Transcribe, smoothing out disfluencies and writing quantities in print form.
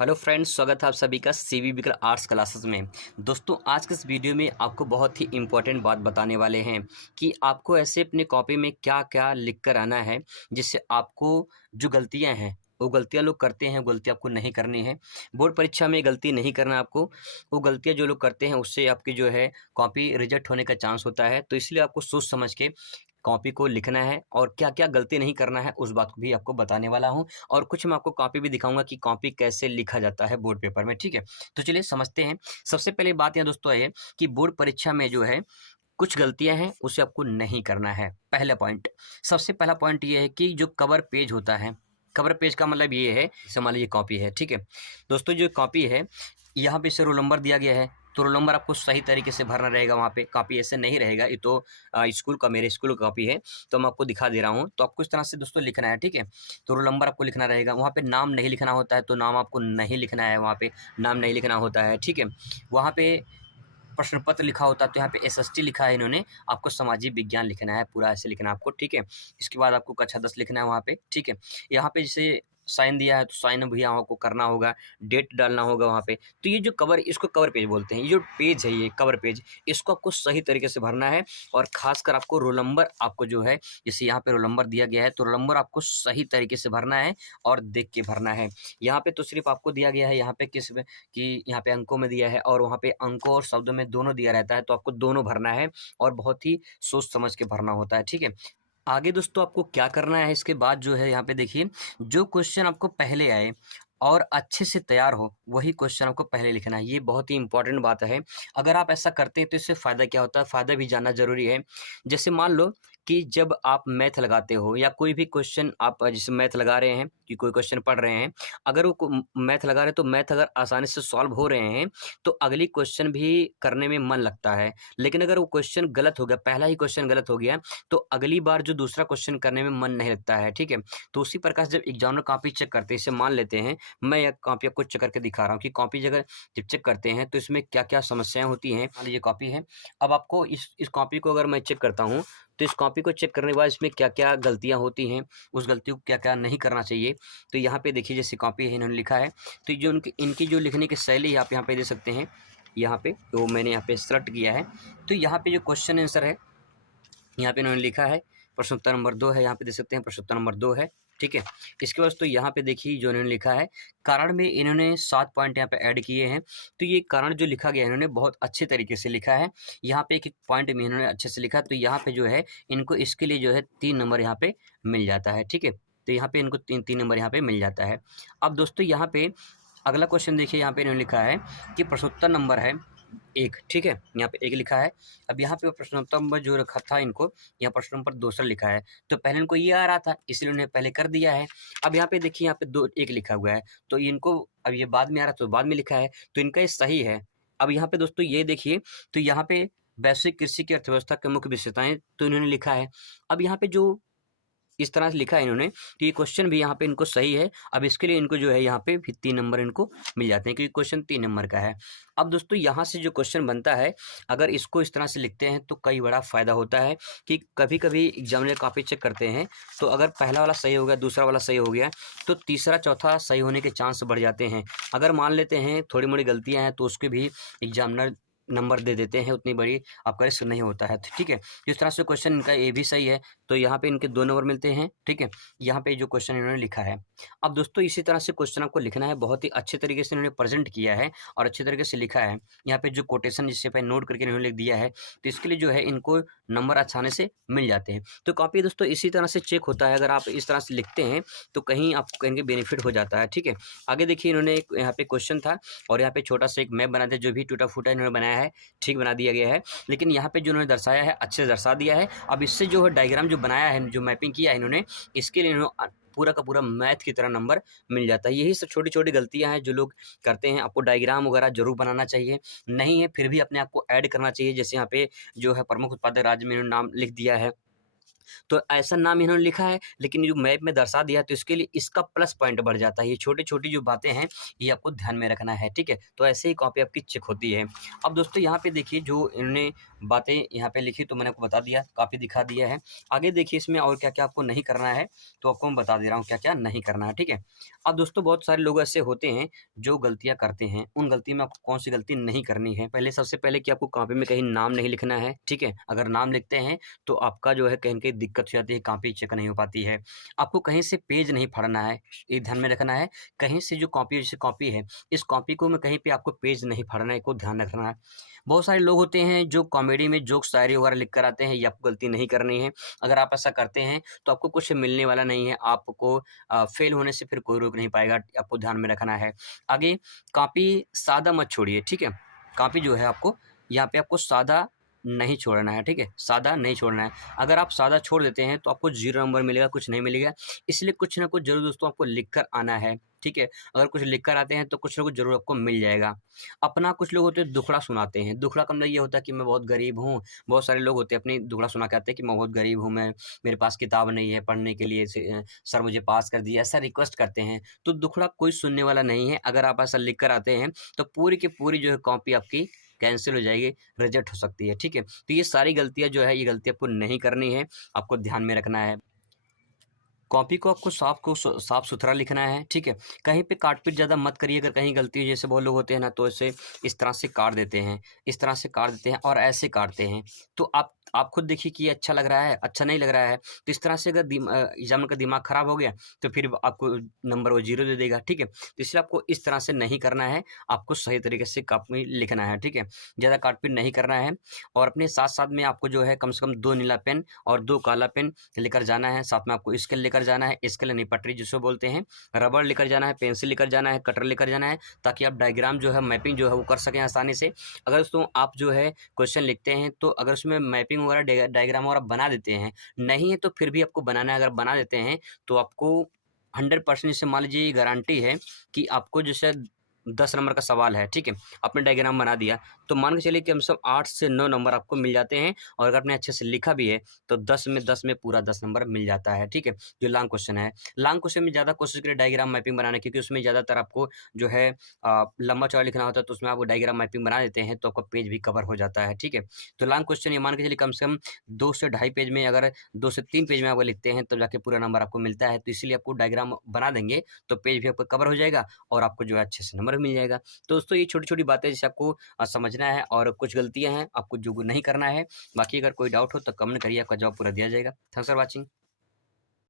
Hello friends, स्वागत है आप सभी का सीवी बिकर आर्ट्स क्लासेस में। दोस्तों, आज के इस वीडियो में आपको बहुत ही इम्पोर्टेंट बात बताने वाले हैं कि आपको ऐसे अपने कॉपी में क्या क्या लिख कर आना है जिससे आपको जो गलतियां हैं वो गलतियां लोग करते हैं, गलती आपको नहीं करनी है। बोर्ड परीक्षा में गलती नहीं करना आपको। वो गलतियां जो लोग करते हैं उससे आपकी जो है कॉपी रिजेक्ट होने का चांस होता है। तो इसलिए आपको सोच समझ के कॉपी को लिखना है और क्या-क्या गलती नहीं करना है उस बात को भी आपको बताने वाला हूँ। और कुछ मैं आपको कॉपी भी दिखाऊँगा कि कॉपी कैसे लिखा जाता है बोर्ड पेपर में, ठीक है? तो चलिए समझते हैं। सबसे पहली बात यहाँ दोस्तों ये कि बोर्ड परीक्षा में जो है कुछ गलतियाँ हैं उसे आपको नहीं करना है। पहला पॉइंट, सबसे पहला पॉइंट ये है कि जो कवर पेज होता है, कवर पेज का मतलब ये है, जैसे मान लीजिए कॉपी है, ठीक है? दोस्तों जो कॉपी है, यहाँ पे इसे रोल नंबर दिया गया है, तो रोल नंबर आपको सही तरीके से भरना रहेगा वहाँ पे। कॉपी ऐसे नहीं रहेगा। ये तो स्कूल का, मेरे स्कूल का कॉपी है, तो मैं आपको दिखा दे रहा हूँ। तो आपको इस तरह से दोस्तों लिखना है, ठीक है? तो रोल नंबर आपको लिखना रहेगा। वहाँ पे नाम नहीं लिखना होता है, तो नाम आपको नहीं लिखना है, वहाँ पे नाम नहीं लिखना होता है, ठीक है? वहाँ पे प्रश्न पत्र लिखा होता है, तो यहाँ पे एसएसटी लिखा है इन्होंने, आपको सामाजिक विज्ञान लिखना है, पूरा ऐसे लिखना है आपको, ठीक है? इसके बाद आपको कक्षा 10 लिखना है वहाँ पे, ठीक है? यहाँ पे जैसे साइन दिया है, तो साइन भी यहाँ आपको करना होगा, डेट डालना होगा वहाँ पे। तो ये जो कवर, इसको कवर पेज बोलते हैं। ये जो पेज है, ये कवर पेज, इसको आपको सही तरीके से भरना है। और ख़ासकर आपको रोल नंबर, आपको जो है, जैसे यहाँ पे रोल नंबर दिया गया है, तो रोल नंबर आपको सही तरीके से भरना है और देख के भरना है। यहाँ पे तो सिर्फ़ आपको दिया गया है, यहाँ पे किस में कि यहाँ पे अंकों में दिया है और वहाँ पे अंकों और शब्दों में दोनों दिया रहता है, तो आपको दोनों भरना है और बहुत ही सोच समझ के भरना होता है, ठीक है? आगे दोस्तों आपको क्या करना है, इसके बाद जो है यहाँ पे देखिए, जो क्वेश्चन आपको पहले आए और अच्छे से तैयार हो, वही क्वेश्चन आपको पहले लिखना है। ये बहुत ही इंपॉर्टेंट बात है। अगर आप ऐसा करते हैं तो इससे फ़ायदा क्या होता है, फ़ायदा भी जानना ज़रूरी है। जैसे मान लो कि जब आप मैथ लगाते हो या कोई भी क्वेश्चन आप जैसे मैथ लगा रहे हैं, कि कोई क्वेश्चन पढ़ रहे हैं, अगर वो मैथ लगा रहे हैं तो मैथ अगर आसानी से सॉल्व हो रहे हैं, तो अगली क्वेश्चन भी करने में मन लगता है। लेकिन अगर वो क्वेश्चन गलत हो गया, पहला ही क्वेश्चन गलत हो गया, तो अगली बार जो दूसरा क्वेश्चन करने में मन नहीं लगता है, ठीक है? तो उसी प्रकार से जब एग्जामिनर कॉपी चेक करते हैं, इसे मान लेते हैं, मैं यह कॉपी आपको चेक करके दिखा रहा हूँ कि कॉपी अगर जब चेक करते हैं तो इसमें क्या-क्या समस्याएँ होती हैं। मान लीजिए कॉपी है, अब आपको इस कॉपी को अगर मैं चेक करता हूँ, तो इस कॉपी को चेक करने के बाद इसमें क्या-क्या गलतियाँ होती हैं, उस गलती को क्या-क्या नहीं करना चाहिए। तो यहाँ पे देखिए, जैसे कॉपी है, इन्होंने लिखा है, तो जो इनकी जो लिखने की शैली है, आप यहाँ पे देख सकते हैं, यहाँ पे तो मैंने यहाँ पे सेलेक्ट किया है। तो यहाँ पे जो क्वेश्चन आंसर है, यहाँ पे इन्होंने लिखा है, प्रश्नोत्तर नंबर 2 है, यहाँ पे देख सकते हैं प्रश्नोत्तर नंबर 2 है, ठीक है? इसके बाद तो यहाँ पे देखिए जो इन्होंने लिखा है, कारण में इन्होंने 7 पॉइंट यहाँ पे ऐड किए हैं। तो ये कारण जो लिखा गया है, इन्होंने बहुत अच्छे तरीके से लिखा है। यहाँ पे एक-एक पॉइंट में इन्होंने अच्छे से लिखा है, तो यहाँ पे जो है इनको इसके लिए जो है 3 नंबर यहाँ पे मिल जाता है, ठीक है? तो यहाँ पे इनको 3-3 नंबर यहाँ पे मिल जाता है। अब दोस्तों यहाँ पे अगला क्वेश्चन देखिए, यहाँ पे इन्होंने लिखा है कि प्रश्नोत्तर नंबर है 1, ठीक है? यहाँ पे 1 लिखा है। अब यहाँ पे प्रश्नोत्तर नंबर जो रखा था इनको, यहाँ प्रश्न नंबर दूसरा लिखा है। तो पहले इनको ये आ रहा था, इसलिए उन्होंने पहले कर दिया है। अब यहाँ पे देखिए, यहाँ पे 2 1 लिखा हुआ है, तो इनको अब ये बाद में आ रहा, तो बाद में लिखा है, तो इनका ये सही है। अब यहाँ पे दोस्तों ये देखिए, तो यहाँ पे वैश्विक कृषि की अर्थव्यवस्था के मुख्य विशेषताएँ, तो इन्होंने लिखा है। अब यहाँ पे जो इस तरह से लिखा है इन्होंने, तो ये क्वेश्चन भी यहाँ पे इनको सही है। अब इसके लिए इनको जो है यहाँ पे भी 3 नंबर इनको मिल जाते हैं, क्योंकि क्वेश्चन 3 नंबर का है। अब दोस्तों यहाँ से जो क्वेश्चन बनता है, अगर इसको इस तरह से लिखते हैं तो कई बड़ा फ़ायदा होता है कि कभी-कभी एग्जामिनर कॉपी चेक करते हैं, तो अगर पहला वाला सही हो गया, दूसरा वाला सही हो गया, तो तीसरा, चौथा सही होने के चांस बढ़ जाते हैं। अगर मान लेते हैं थोड़ी-मोड़ी गलतियाँ हैं, तो उसके भी एग्जामिनर नंबर दे देते हैं, उतनी बड़ी आपका रिस्क नहीं होता है, तो ठीक है? जिस तरह से क्वेश्चन इनका ये भी सही है, तो यहाँ पे इनके 2 नंबर मिलते हैं, ठीक है? यहाँ पे जो क्वेश्चन इन्होंने लिखा है। अब दोस्तों इसी तरह से क्वेश्चन आपको लिखना है, बहुत ही अच्छे तरीके से इन्होंने प्रेज़ेंट किया है और अच्छे तरीके से लिखा है। यहाँ पे जो कोटेशन जिससे पहले नोट करके इन्होंने लिख दिया है, तो इसके लिए जो है इनको नंबर आसानी से मिल जाते हैं। तो कॉपी दोस्तों इसी तरह से चेक होता है, अगर आप इस तरह से लिखते हैं, तो कहीं आपको कहीं बेनिफिट हो जाता है, ठीक है? आगे देखिए, इन्होंने एक यहाँ पे क्वेश्चन था और यहाँ पे छोटा-सा एक मैप बना दिया, जो भी टूटा-फूटा इन्होंने बनाया है, ठीक बना दिया गया है। लेकिन यहाँ पे जो उन्होंने दर्शाया है, अच्छे से दर्शा दिया है। अब इससे जो है डायग्राम जो बनाया है, जो मैपिंग किया है इन्होंने, इसके लिए इन्होंने पूरा का पूरा मैथ की तरह नंबर मिल जाता है। यही सब छोटी-छोटी गलतियाँ हैं जो लोग करते हैं। आपको डायग्राम वगैरह ज़रूर बनाना चाहिए। नहीं है फिर भी अपने आप को ऐड करना चाहिए। जैसे यहाँ पे जो है प्रमुख उत्पादक राज्य में इन्होंने नाम लिख दिया है। तो ऐसा नाम इन्होंने लिखा है, लेकिन जो मैप में दर्शा दिया है, तो इसके लिए इसका प्लस पॉइंट बढ़ जाता है। ये छोटी-छोटी जो बातें हैं, ये आपको ध्यान में रखना है, ठीक है? तो ऐसे ही कॉपी आपकी चेक होती है। अब दोस्तों यहाँ पे देखिए जो इन्होंने बातें यहाँ पे लिखी, तो मैंने आपको बता दिया, कॉपी दिखा दिया है। आगे देखिए इसमें और क्या-क्या आपको नहीं करना है, तो आपको मैं बता दे रहा हूँ क्या-क्या नहीं करना है, ठीक है? अब दोस्तों बहुत सारे लोग ऐसे होते हैं, जो गलतियाँ करते हैं, उन गलती में आपको कौन-सी गलती नहीं करनी है। पहले सबसे पहले कि आपको कॉपी में कहीं नाम नहीं लिखना है, ठीक है? अगर नाम लिखते हैं, तो आपका जो है कहीं न कहीं दिक्कत हो जाती है, कॉपी चेक नहीं हो पाती है। आपको कहीं से पेज नहीं फाड़ना है, ये ध्यान में रखना है। कहीं से जो कॉपी जैसे कॉपी है, इस कॉपी को में कहीं पे आपको पेज नहीं फाड़ना है, इसको ध्यान रखना है। बहुत सारे लोग होते हैं जो कॉमेडी में जोक्स, शायरी वगैरह लिख कर आते हैं, ये आपको गलती नहीं करनी है। अगर आप ऐसा करते हैं, तो आपको कुछ मिलने वाला नहीं है। आपको फेल होने से फिर कोई रोक नहीं पाएगा, आपको ध्यान में रखना है। आगे कॉपी सादा मत छोड़िए, ठीक है? कॉपी जो है आपको यहाँ पे आपको सादा नहीं छोड़ना है, ठीक है? सादा नहीं छोड़ना है। अगर आप सादा छोड़ देते हैं, तो आपको 0 नंबर मिलेगा, कुछ नहीं मिलेगा। इसलिए कुछ ना कुछ ज़रूर दोस्तों आपको लिख कर आना है, ठीक है? अगर कुछ लिख कर आते हैं, तो कुछ ना कुछ ज़रूर आपको मिल जाएगा। अपना कुछ लोग होते हैं दुखड़ा सुनाते हैं। दुखड़ा का मतलब ये होता है कि मैं बहुत गरीब हूँ। बहुत सारे लोग होते हैं अपनी दुखड़ा सुना के आते हैं कि मैं बहुत गरीब हूँ, मैं मेरे पास किताब नहीं है पढ़ने के लिए, सर मुझे पास कर दीजिए, ऐसा रिक्वेस्ट करते हैं। तो दुखड़ा कोई सुनने वाला नहीं है। अगर आप ऐसा लिख कर आते हैं, तो पूरी की पूरी जो है कॉपी आपकी कैंसल हो जाएगी, रिजेक्ट हो सकती है, ठीक है? तो ये सारी गलतियाँ जो है, ये गलती आपको नहीं करनी है, आपको ध्यान में रखना है। कॉपी को आपको साफ-सुथरा लिखना है, ठीक है? कहीं पे काट-पीट ज़्यादा मत करिए, अगर कहीं गलती जैसे बहुत लोग होते हैं ना, तो ऐसे इस तरह से काट देते हैं, इस तरह से काट देते हैं और ऐसे काटते हैं। तो आप खुद देखिए कि ये अच्छा लग रहा है, अच्छा नहीं लग रहा है, तो इस तरह से अगर एग्ज़ामिनर का दिमाग खराब हो गया, तो फिर आपको नंबर वो 0 दे देगा, ठीक है? तो इसलिए आपको इस तरह से नहीं करना है, आपको सही तरीके से कॉपी लिखना है, ठीक है? ज़्यादा काट-पीट नहीं करना है और अपने साथ-साथ में आपको जो है कम से कम 2 नीला पेन और 2 काला पेन लेकर जाना है। साथ में आपको स्केल लेकर जाना है, स्केल यानी पटरी जिसको बोलते हैं, रबड़ लेकर जाना है, पेंसिल लेकर जाना है, कटर लेकर जाना है, ताकि आप डायग्राम जो है, मैपिंग जो है वो कर सकें आसानी से। अगर दोस्तों आप जो है क्वेश्चन लिखते हैं, तो अगर उसमें मैपिंग वगैरह डायग्राम वगैरह बना देते हैं, नहीं है तो फिर भी आपको बनाना है। अगर बना देते हैं, तो आपको 100% जैसे मान लीजिए गारंटी है कि आपको जैसे 10 नंबर का सवाल है, ठीक है? आपने डायग्राम बना दिया, तो मान के चलिए कि कम से कम 8 से 9 नंबर आपको मिल जाते हैं और अगर आपने अच्छे से लिखा भी है, तो 10 में पूरा 10 नंबर मिल जाता है, ठीक है? जो लॉन्ग क्वेश्चन है। लॉन्ग क्वेश्चन में ज़्यादा कोशिश करिए डायग्राम मैपिंग बनाने की, क्योंकि उसमें ज़्यादातर आपको जो है लंबा-चौड़ा लिखना होता है, तो उसमें आप डायग्राम मैपिंग बना देते हैं, तो आपका पेज भी कवर हो जाता है, ठीक है? तो लॉन्ग क्वेश्चन ये मान के चलिए कम से कम 2 से ढाई पेज में, अगर 2 से 3 पेज में आप वो लिखते हैं, तब जाके पूरा नंबर आपको मिलता है। तो इसीलिए आपको डायग्राम बना देंगे, तो पेज भी आपका कवर हो जाएगा और आपको जो है अच्छे से नंबर भी मिल जाएगा। तो दोस्तों ये छोटी-छोटी बातें जैसे आपको समझना है और कुछ गलतियाँ हैं, आपको जो नहीं करना है। बाकी अगर कोई डाउट हो तो कमेंट करिए, आपका जवाब पूरा दिया जाएगा। Thanks for watching.